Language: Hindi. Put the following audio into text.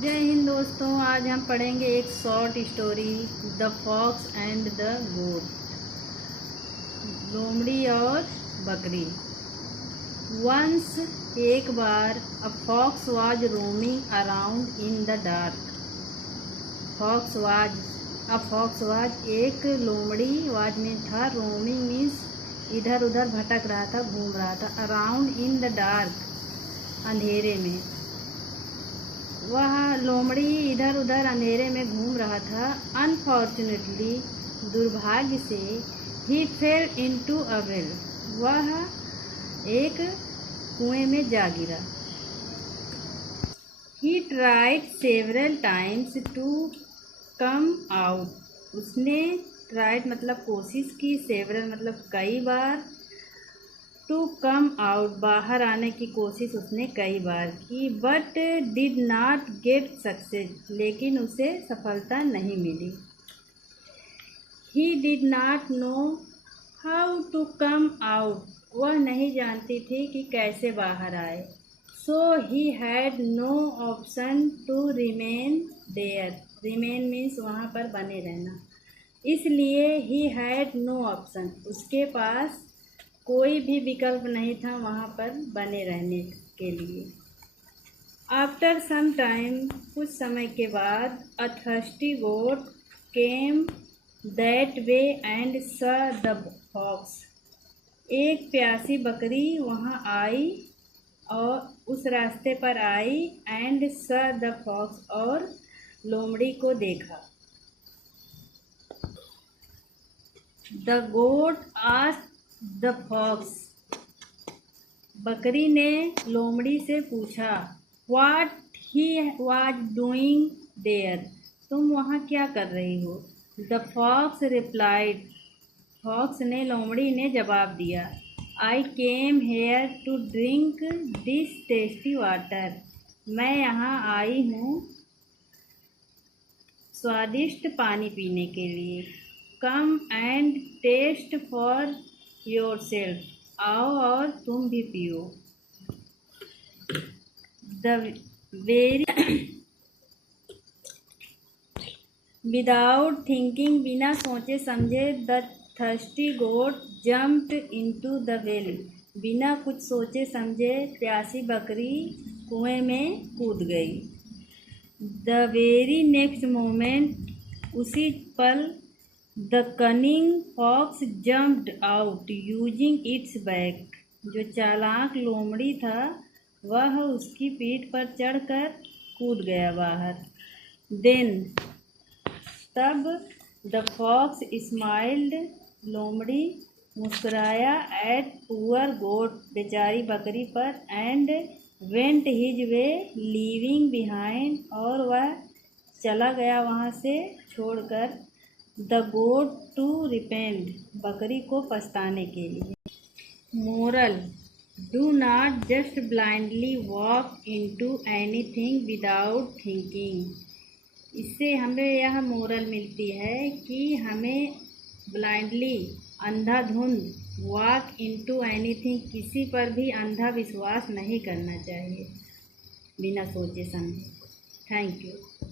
जय हिंद दोस्तों। आज हम पढ़ेंगे एक short story the fox and the goat, लोमड़ी और बकरी। वंस एक बार a fox was roaming around in the dark. Fox was एक लोमड़ी, वाज में था, रोमिंग मीन्स इधर उधर भटक रहा था, घूम रहा था, अराउंड इन द डार्क अंधेरे में। वह लोमड़ी इधर उधर अंधेरे में घूम रहा था। अनफॉर्चुनेटली, दुर्भाग्य से, he fell into a well, वह एक कुएं में जा गिरा। He tried several times to come out, उसने ट्राइड मतलब कोशिश की, सेवरल मतलब कई बार, टू कम आउट बाहर आने की कोशिश उसने कई बार की, but did not get success, लेकिन उसे सफलता नहीं मिली। He did not know how to come out, वह नहीं जानती थी कि कैसे बाहर आए। So he had no option to remain there, remain means वहाँ पर बने रहना, इसलिए ही हैड नो ऑप्शन, उसके पास कोई भी विकल्प नहीं था वहाँ पर बने रहने के लिए। आफ्टर सम टाइम, कुछ समय के बाद, a thirsty goat came that way and saw the fox, एक प्यासी बकरी वहाँ आई और उस रास्ते पर आई, एंड स द फॉक्स, और लोमड़ी को देखा। The goat asked the fox, बकरी ने लोमड़ी से पूछा, what he was doing there, तुम वहाँ क्या कर रही हो। द फॉक्स रिप्लाइड, फॉक्स ने, लोमड़ी ने जवाब दिया, I came here to drink this tasty water, मैं यहाँ आई हूँ स्वादिष्ट पानी पीने के लिए। Come and taste for yourself, आओ और तुम भी पियो। द वेरी विदाउट थिंकिंग, बिना सोचे समझे, the thirsty goat jumped into the well, बिना कुछ सोचे समझे प्यासी बकरी कुएं में कूद गई। द वेरी नेक्स्ट मोमेंट, उसी पल, the cunning fox jumped out using its back, जो चालाक लोमड़ी था वह उसकी पीठ पर चढ़कर कूद गया बाहर। देन, तब, द फॉक्स स्माइल्ड, लोमड़ी मुस्कुराया, एट पुअर गोट, बेचारी बकरी पर, and went his way leaving behind, और वह चला गया वहाँ से छोड़कर। द गोट टू रिपेंट, बकरी को पछताने के लिए। Moral, do not just blindly walk into anything without thinking, इससे हमें यह मोरल मिलती है कि हमें ब्लाइंडली, अंधाधुंध, वॉक इनटू एनीथिंग, किसी पर भी अंधा विश्वास नहीं करना चाहिए बिना सोचे समझे। Thank you.